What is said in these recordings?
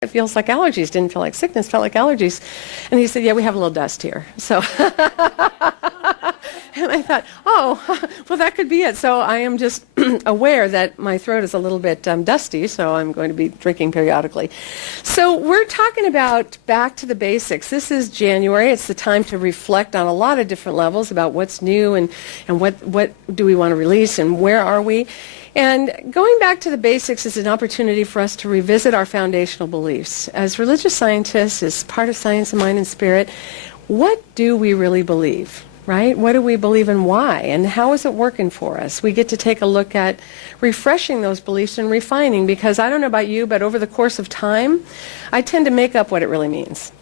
It feels like allergies. Didn't feel like sickness, felt like allergies. And he said, yeah, we have a little dust here. So, and I thought, oh, well, that could be it. So I am just aware that my throat is a little bit dusty, so I'm going to be drinking periodically. So we're talking about back to the basics. This is January. It's the time to reflect on a lot of different levels about what's new and what do we want to release and where are we. And going back to the basics is an opportunity for us to revisit our foundational beliefs. As religious scientists, as part of science of mind and spirit, what do we really believe, right? What do we believe and why? And how is it working for us? We get to take a look at refreshing those beliefs and refining, because I don't know about you, but over the course of time, I tend to make up what it really means.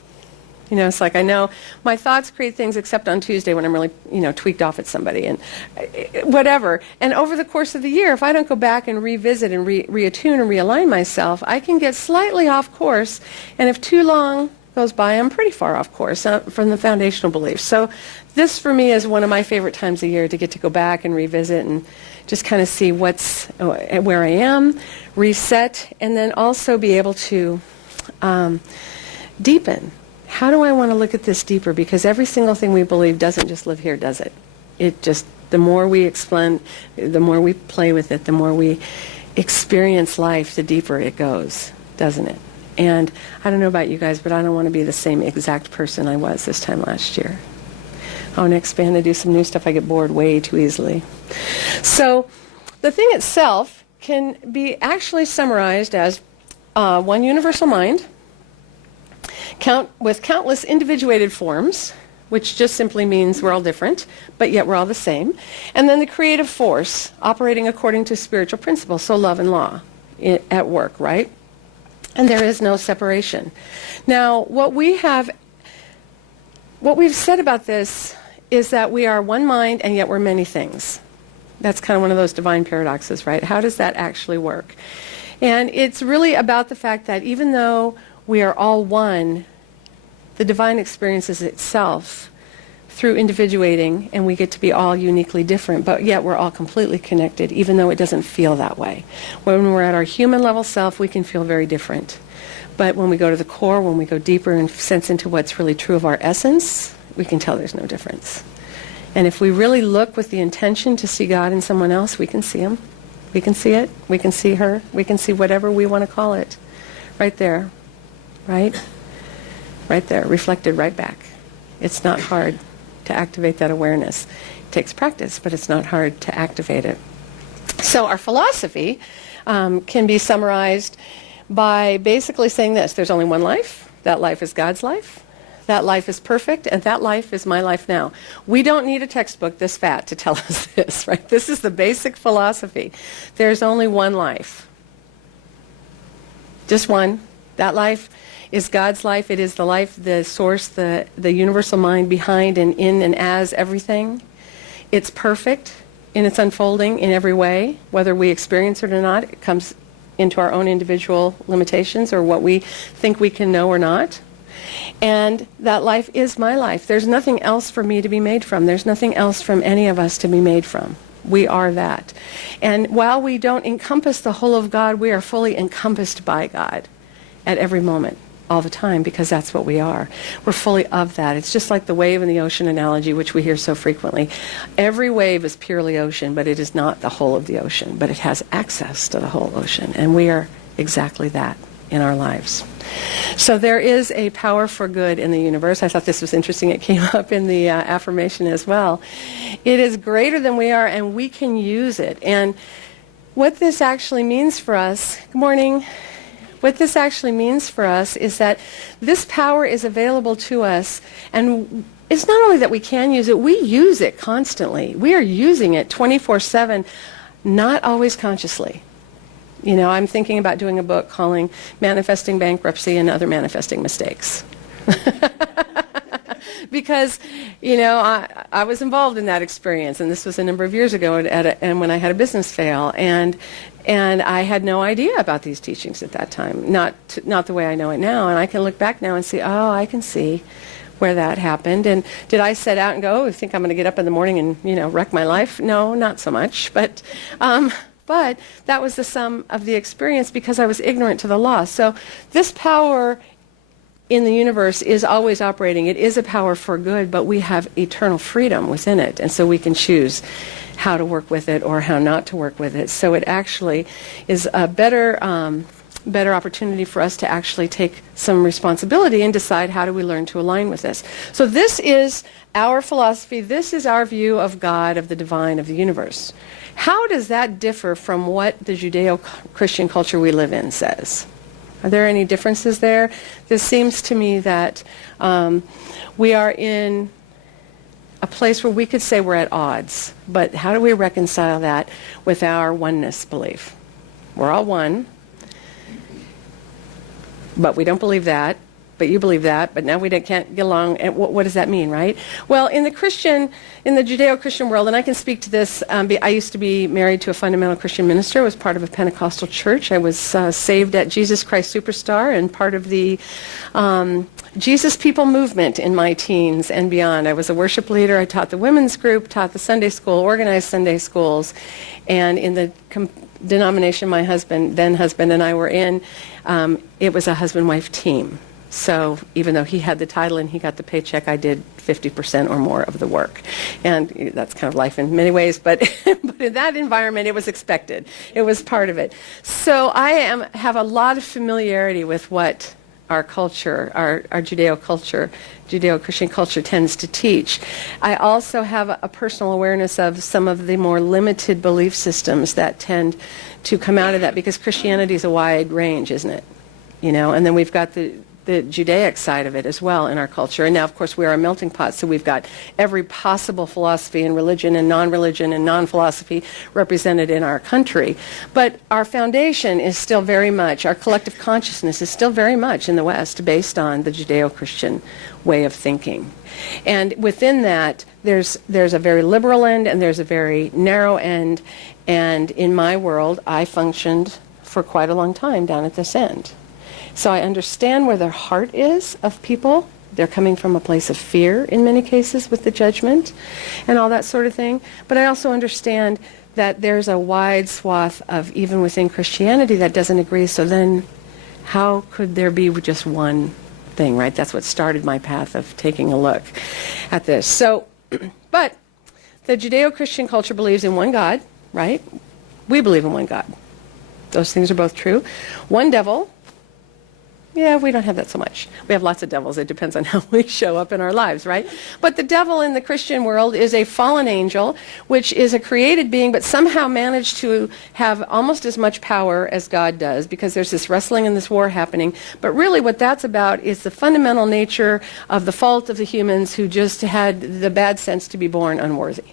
You know, it's like I know my thoughts create things except on Tuesday when I'm really, tweaked off at somebody and whatever. And over the course of the year, if I don't go back and revisit and reattune and realign myself, I can get slightly off course. And if too long goes by, I'm pretty far off course from the foundational beliefs. So this, for me, is one of my favorite times of year to get to go back and revisit and just kind of see where I am, reset, and then also be able to deepen. How do I want to look at this deeper? Because every single thing we believe doesn't just live here, does it? It just, the more we explain, the more we play with it, the more we experience life, the deeper it goes, doesn't it? And I don't know about you guys, but I don't want to be the same exact person I was this time last year. I want to expand and do some new stuff. I get bored way too easily. So the thing itself can be actually summarized as one universal mind, with countless individuated forms, which just simply means we're all different, but yet we're all the same. And then the creative force operating according to spiritual principles, so love and law at work, right? And there is no separation. Now, what we've said about this is that we are one mind and yet we're many things. That's kind of one of those divine paradoxes, right? How does that actually work? And it's really about the fact that even though we are all one, the divine experiences itself through individuating, and we get to be all uniquely different, but yet we're all completely connected, even though it doesn't feel that way. When we're at our human level self, we can feel very different. But when we go to the core, when we go deeper and sense into what's really true of our essence, we can tell there's no difference. And if we really look with the intention to see God in someone else, we can see him. We can see it. We can see her. We can see whatever we want to call it. Right there. Right? Right there, reflected right back. It's not hard to activate that awareness. It takes practice, but it's not hard to activate it. So our philosophy can be summarized by basically saying this: there's only one life. That life is God's life. That life is perfect, and that life is my life now. We don't need a textbook this fat to tell us this, right? This is the basic philosophy. There's only one life. Just one. That life is God's life. It is the life, the source, the universal mind behind and in and as everything. It's perfect in its unfolding in every way, whether we experience it or not. It comes into our own individual limitations or what we think we can know or not. And that life is my life. There's nothing else for me to be made from. There's nothing else from any of us to be made from. We are that. And while we don't encompass the whole of God, we are fully encompassed by God at every moment, all the time, because that's what we are. We're fully of that. It's just like the wave in the ocean analogy, which we hear so frequently. Every wave is purely ocean, but it is not the whole of the ocean, but it has access to the whole ocean, and we are exactly that in our lives. So there is a power for good in the universe. I thought this was interesting. It came up in the affirmation as well. It is greater than we are, and we can use it. And what this actually means for us, good morning. What this actually means for us is that this power is available to us, and it's not only that we can use it, we use it constantly. We are using it 24/7, not always consciously. I'm thinking about doing a book calling Manifesting Bankruptcy and Other Manifesting Mistakes. Because, I was involved in that experience, and this was a number of years ago, and when I had a business fail, and I had no idea about these teachings at that time, not the way I know it now. And I can look back now and see, oh, I can see where that happened. And did I set out and go, I think I'm going to get up in the morning and, wreck my life? No, not so much. But but that was the sum of the experience because I was ignorant to the law. So this power in the universe is always operating. It is a power for good, but we have eternal freedom within it, and so we can choose how to work with it or how not to work with it. So it actually is a better opportunity for us to actually take some responsibility and decide how do we learn to align with this. So this is our philosophy. This is our view of God, of the divine, of the universe. How does that differ from what the Judeo-Christian culture we live in says? Are there any differences there? This seems to me that we are in a place where we could say we're at odds, but how do we reconcile that with our oneness belief? We're all one, but we don't believe that, but you believe that, but now we can't get along. And what does that mean, right? Well, in the Judeo-Christian world, and I can speak to this, I used to be married to a fundamental Christian minister. I was part of a Pentecostal church. I was saved at Jesus Christ Superstar and part of the Jesus People movement in my teens and beyond. I was a worship leader. I taught the women's group, taught the Sunday school, organized Sunday schools, and in the denomination my then husband and I were in, it was a husband-wife team. So even though he had the title and he got the paycheck, I did 50% or more of the work. And that's kind of life in many ways, but, but in that environment, it was expected. It was part of it. So I have a lot of familiarity with what our culture, our Judeo-Christian culture tends to teach. I also have a personal awareness of some of the more limited belief systems that tend to come out of that, because Christianity is a wide range, isn't it? You know, and then we've got the Judaic side of it as well in our culture. And now, of course, we are a melting pot, so we've got every possible philosophy and religion and non-philosophy represented in our country. But our foundation is still very much, our collective consciousness is still very much in the West based on the Judeo-Christian way of thinking. And within that, there's a very liberal end and there's a very narrow end. And in my world, I functioned for quite a long time down at this end. So I understand where their heart is of people. They're coming from a place of fear in many cases with the judgment and all that sort of thing. But I also understand that there's a wide swath of, even within Christianity, that doesn't agree. So then how could there be just one thing, right? That's what started my path of taking a look at this. So, but the Judeo-Christian culture believes in one God, right? We believe in one God. Those things are both true. One devil. Yeah, we don't have that so much. We have lots of devils. It depends on how we show up in our lives, right? But the devil in the Christian world is a fallen angel, which is a created being, but somehow managed to have almost as much power as God does, because there's this wrestling and this war happening. But really what that's about is the fundamental nature of the fault of the humans who just had the bad sense to be born unworthy.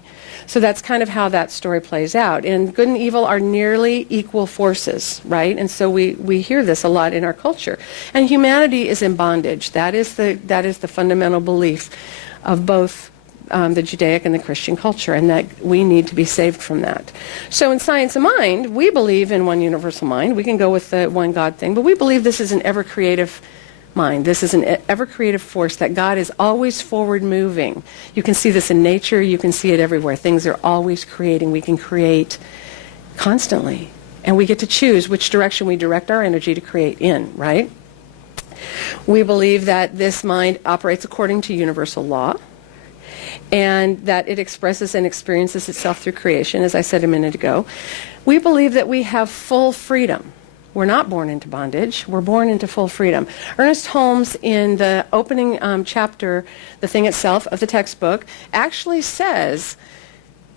So that's kind of how that story plays out. And good and evil are nearly equal forces, right? And so we hear this a lot in our culture. And humanity is in bondage. That is the fundamental belief of both the Judaic and the Christian culture, and that we need to be saved from that. So in Science of Mind, we believe in one universal mind. We can go with the one God thing, but we believe this is an ever-creative mind. This is an ever-creative force, that God is always forward-moving. You can see this in nature. You can see it everywhere. Things are always creating. We can create constantly. And we get to choose which direction we direct our energy to create in, right? We believe that this mind operates according to universal law, and that it expresses and experiences itself through creation, as I said a minute ago. We believe that we have full freedom. We're not born into bondage. We're born into full freedom. Ernest Holmes, in the opening chapter, the thing itself of the textbook, actually says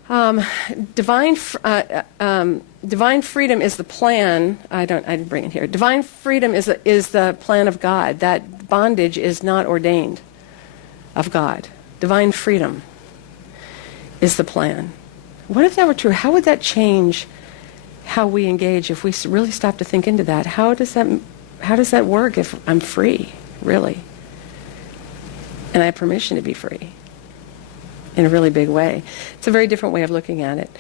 divine freedom is the plan. I didn't bring it here. Divine freedom is the plan of God. That bondage is not ordained of God. Divine freedom is the plan. What if that were true? How would that change how we engage if we really stop to think into that? How does that work if I'm free, really? And I have permission to be free in a really big way. It's a very different way of looking at it.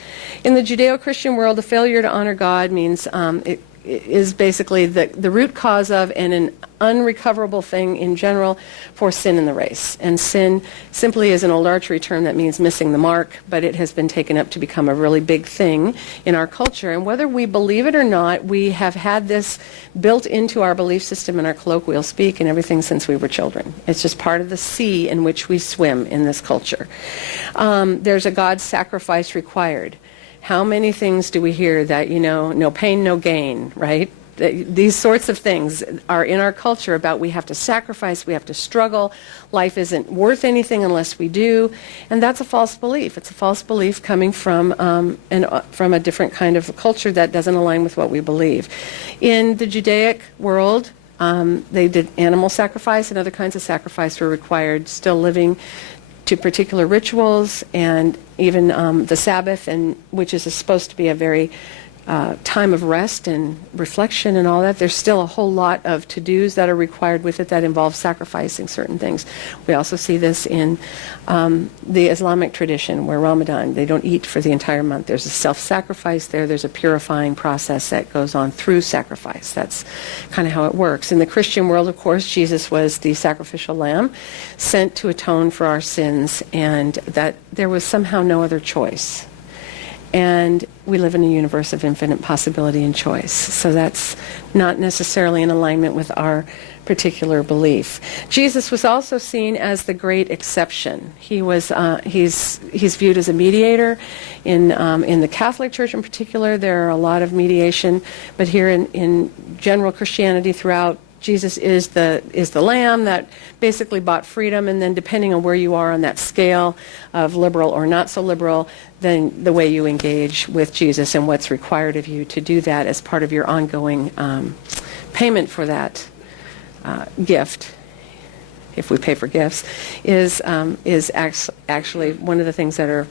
In the Judeo-Christian world, the failure to honor God means it is basically the root cause of and an unrecoverable thing in general for sin in the race. And sin simply is an old archery term that means missing the mark, but it has been taken up to become a really big thing in our culture. And whether we believe it or not, we have had this built into our belief system and our colloquial speak and everything since we were children. It's just part of the sea in which we swim in this culture. There's a God sacrifice required. How many things do we hear that, no pain, no gain, right? These sorts of things are in our culture about we have to sacrifice, we have to struggle, life isn't worth anything unless we do, and that's a false belief. It's a false belief coming from a different kind of culture that doesn't align with what we believe. In the Judaic world, they did animal sacrifice and other kinds of sacrifice were required, still living to particular rituals, and even the Sabbath, and which is supposed to be a very time of rest and reflection and all that. There's still a whole lot of to-dos that are required with it that involve sacrificing certain things. We also see this in the Islamic tradition, where Ramadan, they don't eat for the entire month. There's a self-sacrifice there. There's a purifying process that goes on through sacrifice. That's kind of how it works. In the Christian world, of course, Jesus was the sacrificial lamb sent to atone for our sins, and that there was somehow no other choice. And we live in a universe of infinite possibility and choice. So that's not necessarily in alignment with our particular belief. Jesus was also seen as the great exception. He was he's viewed as a mediator in the Catholic Church in particular. There are a lot of mediation, but here in general Christianity throughout, Jesus is the lamb that basically bought freedom, and then depending on where you are on that scale of liberal or not so liberal, then the way you engage with Jesus and what's required of you to do that as part of your ongoing payment for that gift, if we pay for gifts, is actually one of the things that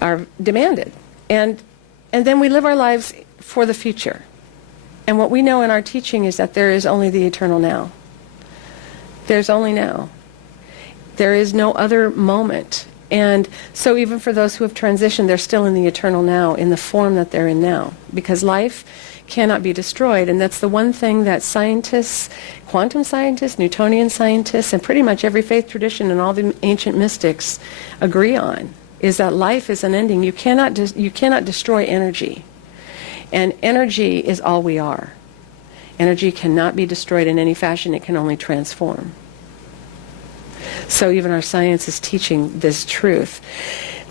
are demanded. And then we live our lives for the future. And what we know in our teaching is that there is only the eternal now. There's only now. There is no other moment. And so even for those who have transitioned, they're still in the eternal now, in the form that they're in now. Because life cannot be destroyed. And that's the one thing that scientists, quantum scientists, Newtonian scientists, and pretty much every faith tradition and all the ancient mystics agree on, is that life is unending. You cannot destroy energy. And energy is all we are. Energy cannot be destroyed in any fashion. It can only transform. So even our science is teaching this truth.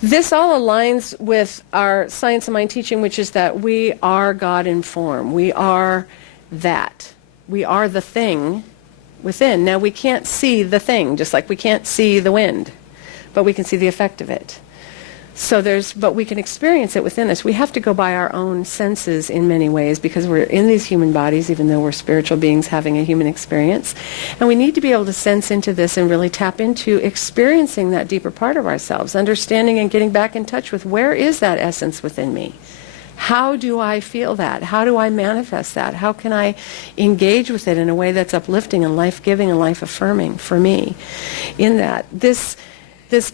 This all aligns with our Science of Mind teaching, which is that we are God in form. We are that. We are the thing within. Now, we can't see the thing, just like we can't see the wind, but we can see the effect of it. But we can experience it within us. We have to go by our own senses in many ways because we're in these human bodies, even though we're spiritual beings having a human experience. And we need to be able to sense into this and really tap into experiencing that deeper part of ourselves, understanding and getting back in touch with where is that essence within me? How do I feel that? How do I manifest that? How can I engage with it in a way that's uplifting and life-giving and life-affirming for me in that? This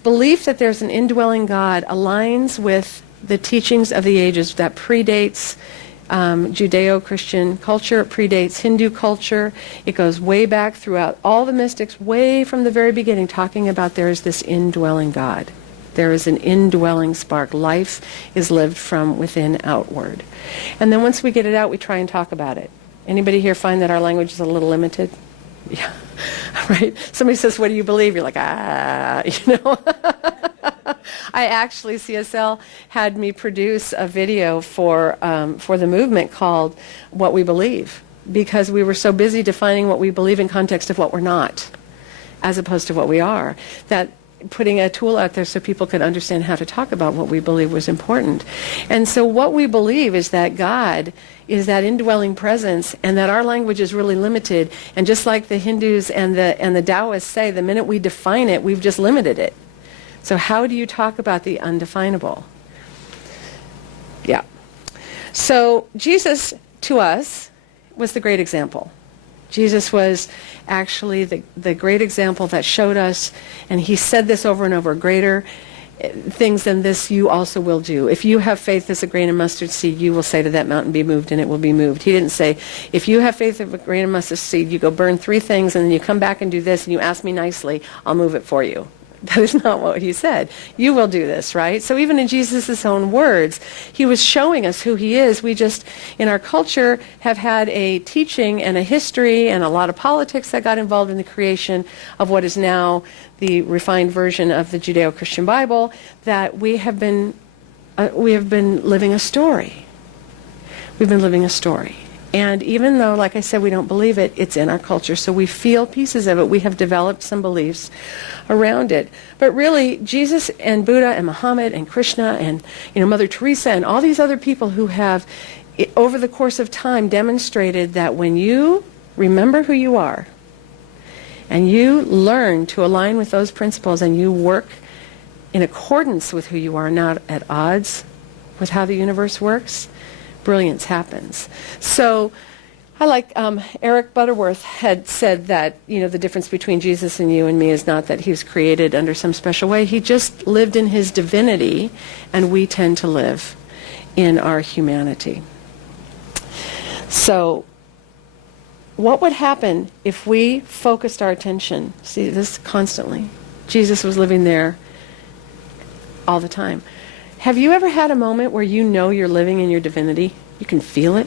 belief that there's an indwelling God aligns with the teachings of the ages that predates Judeo-Christian culture, it predates Hindu culture. It goes way back throughout all the mystics, way from the very beginning, talking about there is this indwelling God. There is an indwelling spark. Life is lived from within outward. And then once we get it out, we try and talk about it. Anybody here find that our language is a little limited? Yeah, right? Somebody says, what do you believe? You're like, CSL had me produce a video for the movement called What We Believe, because we were so busy defining what we believe in context of what we're not, as opposed to what we are, that putting a tool out there so people could understand how to talk about what we believe was important. And so what we believe is that God is that indwelling presence, and that our language is really limited. And just like the Hindus and the Taoists say, the minute we define it, we've just limited it. So how do you talk about the undefinable? Yeah. So Jesus, to us, was the great example. Jesus was actually the great example that showed us, and he said this over and over, greater things than this you also will do. If you have faith as a grain of mustard seed, you will say to that mountain, be moved, and it will be moved. He didn't say, if you have faith of a grain of mustard seed, you go burn 3 things, and then you come back and do this, and you ask me nicely, I'll move it for you. That is not what he said. You will do this, right? So even in Jesus' own words, he was showing us who he is. We just, in our culture, have had a teaching and a history and a lot of politics that got involved in the creation of what is now the refined version of the Judeo-Christian Bible, that we have been living a story. We've been living a story. And even though, like I said, we don't believe it, it's in our culture. So we feel pieces of it. We have developed some beliefs around it. But really, Jesus and Buddha and Muhammad and Krishna and Mother Teresa and all these other people who have, over the course of time, demonstrated that when you remember who you are and you learn to align with those principles and you work in accordance with who you are, not at odds with how the universe works, brilliance happens. So I like Eric Butterworth had said that, the difference between Jesus and you and me is not that he was created under some special way. He just lived in his divinity, and we tend to live in our humanity. So what would happen if we focused our attention? See this constantly. Jesus was living there all the time. Have you ever had a moment where you're living in your divinity? You can feel it.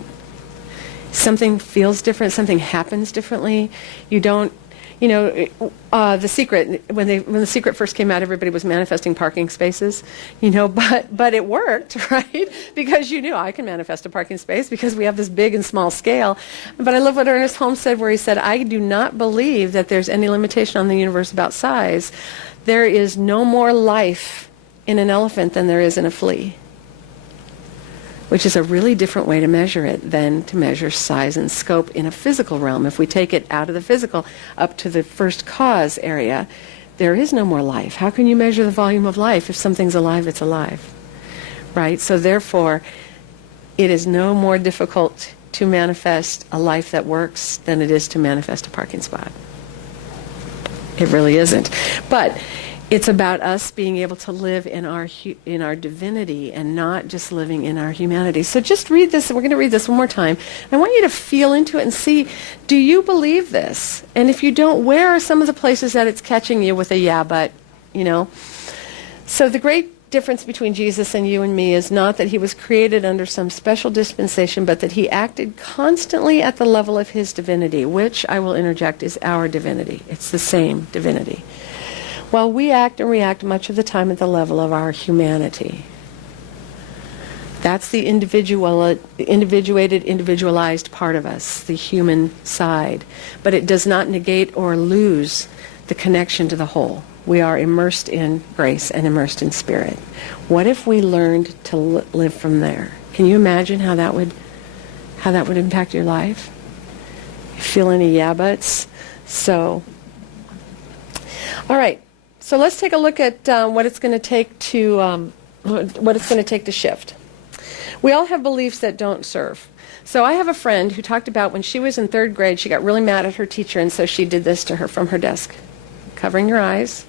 Something feels different. Something happens differently. You don't, The Secret, when The Secret first came out, everybody was manifesting parking spaces, but it worked, right? Because you knew, I can manifest a parking space because we have this big and small scale. But I love what Ernest Holmes said, where he said, I do not believe that there's any limitation on the universe about size. There is no more life in an elephant than there is in a flea, which is a really different way to measure it than to measure size and scope in a physical realm. If we take it out of the physical up to the first cause area, there is no more life. How can you measure the volume of life? If something's alive, it's alive, right? So therefore, it is no more difficult to manifest a life that works than it is to manifest a parking spot. It really isn't. But it's about us being able to live in our divinity and not just living in our humanity. So just read this. We're going to read this one more time. I want you to feel into it and see, do you believe this? And if you don't, where are some of the places that it's catching you with a yeah, but, So the great difference between Jesus and you and me is not that he was created under some special dispensation, but that he acted constantly at the level of his divinity, which, I will interject, is our divinity. It's the same divinity. Well, we act and react much of the time at the level of our humanity. That's the individuated, individualized part of us, the human side. But it does not negate or lose the connection to the whole. We are immersed in grace and immersed in spirit. What if we learned to live from there? Can you imagine how that would impact your life? Feel any yeah buts? So, all right. So let's take a look at what it's going to take to shift. We all have beliefs that don't serve. So I have a friend who talked about when she was in 3rd grade, she got really mad at her teacher, and so she did this to her from her desk, covering her eyes,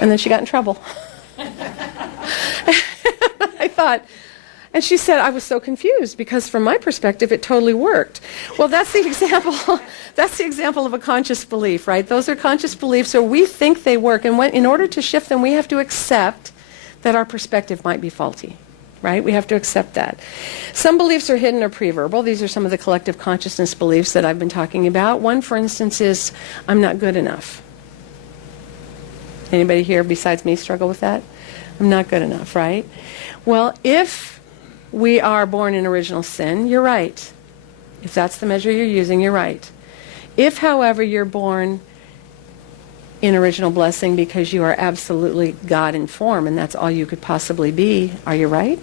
and then she got in trouble. I thought, and she said, I was so confused because from my perspective, it totally worked. Well, that's the example. That's the example of a conscious belief, right? Those are conscious beliefs, or we think they work. And in order to shift them, we have to accept that our perspective might be faulty, right? We have to accept that. Some beliefs are hidden or pre-verbal. These are some of the collective consciousness beliefs that I've been talking about. One, for instance, is I'm not good enough. Anybody here besides me struggle with that? I'm not good enough, right? Well, if we are born in original sin, you're right. If that's the measure you're using, you're right. If, however, you're born in original blessing because you are absolutely God in form and that's all you could possibly be, are you right?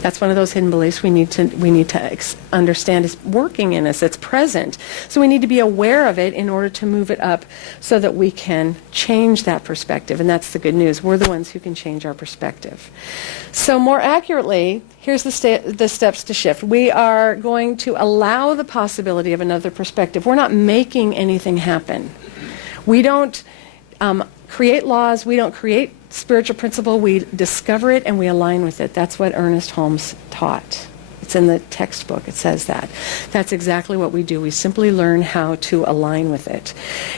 That's one of those hidden beliefs we need to understand is working in us. It's present. So we need to be aware of it in order to move it up so that we can change that perspective. And that's the good news. We're the ones who can change our perspective. So more accurately, here's the steps to shift. We are going to allow the possibility of another perspective. We're not making anything happen. We don't create laws. We don't create spiritual principle. We discover it and we align with it. That's what Ernest Holmes taught. It's in the textbook. It says that. That's exactly what we do. We simply learn how to align with it.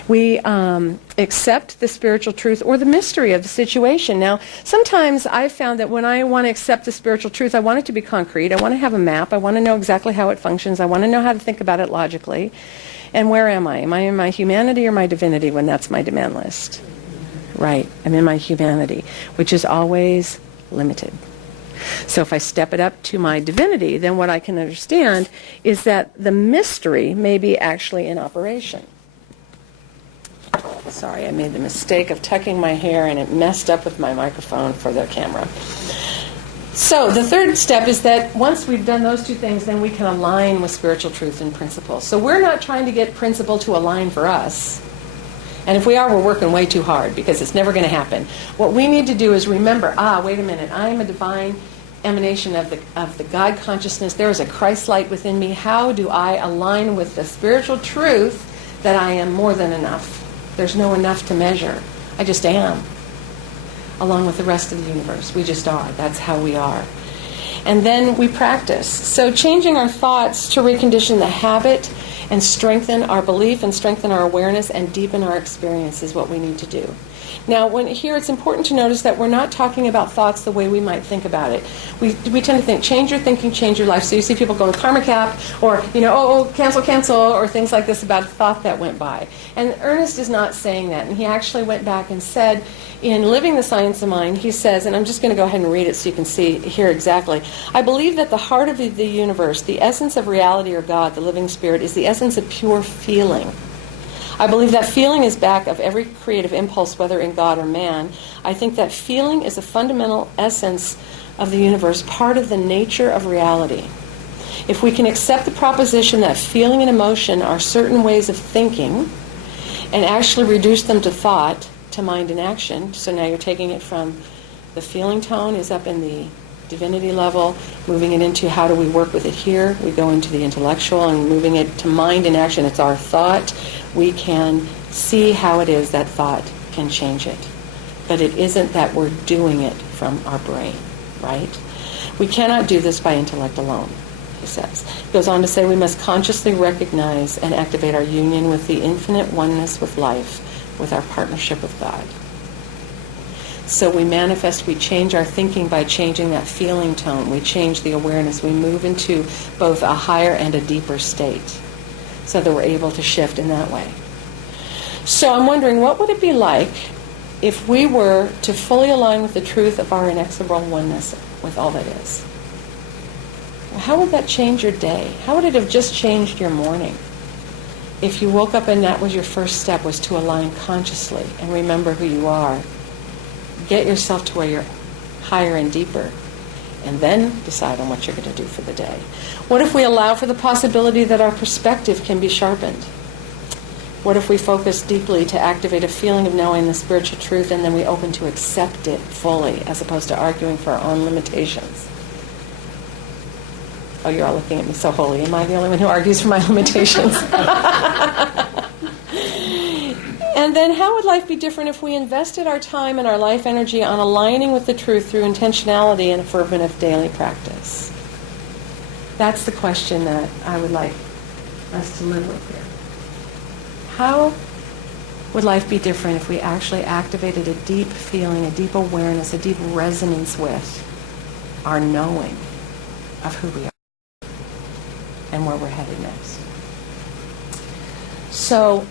We accept the spiritual truth or the mystery of the situation. Now, sometimes I've found that when I want to accept the spiritual truth, I want it to be concrete. I want to have a map. I want to know exactly how it functions. I want to know how to think about it logically. And where am I? Am I in my humanity or my divinity when that's my demand list? Right. I'm in my humanity, which is always limited. So if I step it up to my divinity, then what I can understand is that the mystery may be actually in operation. Sorry, I made the mistake of tucking my hair and it messed up with my microphone for the camera. So the third step is that once we've done those two things, then we can align with spiritual truth and principle. So we're not trying to get principle to align for us. And if we are, we're working way too hard because it's never going to happen. What we need to do is remember, wait a minute, I am a divine emanation of the God consciousness. There is a Christ light within me. How do I align with the spiritual truth that I am more than enough? There's no enough to measure. I just am. Along with the rest of the universe. We just are. That's how we are. And then we practice. So changing our thoughts to recondition the habit and strengthen our belief and strengthen our awareness and deepen our experience is what we need to do. Now, here it's important to notice that we're not talking about thoughts the way we might think about it. We tend to think, change your thinking, change your life. So you see people going karma cap or, cancel, or things like this about a thought that went by. And Ernest is not saying that. And he actually went back and said, in Living the Science of Mind, he says, and I'm just going to go ahead and read it so you can see here exactly. I believe that the heart of the universe, the essence of reality or God, the living spirit, is the essence of pure feeling. I believe that feeling is back of every creative impulse, whether in God or man. I think that feeling is a fundamental essence of the universe, part of the nature of reality. If we can accept the proposition that feeling and emotion are certain ways of thinking and actually reduce them to thought, to mind and action, so now you're taking it from the feeling tone is up in the divinity level, moving it into how do we work with it here. We go into the intellectual and moving it to mind and action. It's our thought. We can see how it is that thought can change it. But it isn't that we're doing it from our brain, right? We cannot do this by intellect alone, he says. He goes on to say we must consciously recognize and activate our union with the infinite oneness with life, with our partnership with God. So we manifest, we change our thinking by changing that feeling tone. We change the awareness. We move into both a higher and a deeper state so that we're able to shift in that way. So I'm wondering, what would it be like if we were to fully align with the truth of our inexorable oneness with all that is? How would that change your day? How would it have just changed your morning? If you woke up and that was your first step, was to align consciously and remember who you are. Get yourself to where you're higher and deeper, and then decide on what you're going to do for the day. What if we allow for the possibility that our perspective can be sharpened? What if we focus deeply to activate a feeling of knowing the spiritual truth, and then we open to accept it fully, as opposed to arguing for our own limitations? Oh, you're all looking at me so holy. Am I the only one who argues for my limitations? And then how would life be different if we invested our time and our life energy on aligning with the truth through intentionality and a fervent daily practice? That's the question that I would like us to live with here. How would life be different if we actually activated a deep feeling, a deep awareness, a deep resonance with our knowing of who we are and where we're headed next? So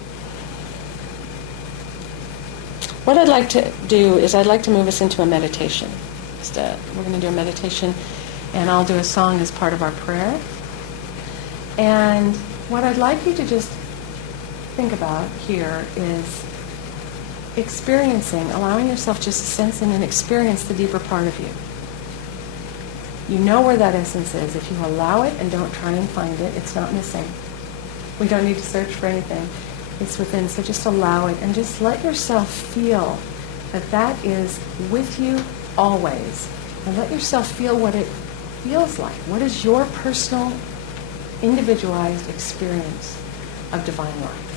what I'd like to do is I'd like to move us into a meditation. We're going to do a meditation, and I'll do a song as part of our prayer. And what I'd like you to just think about here is experiencing, allowing yourself just to sense in and experience the deeper part of you. You know where that essence is. If you allow it and don't try and find it, it's not missing. We don't need to search for anything. It's within. So just allow it and just let yourself feel that that is with you always. And let yourself feel what it feels like. What is your personal, individualized experience of divine life?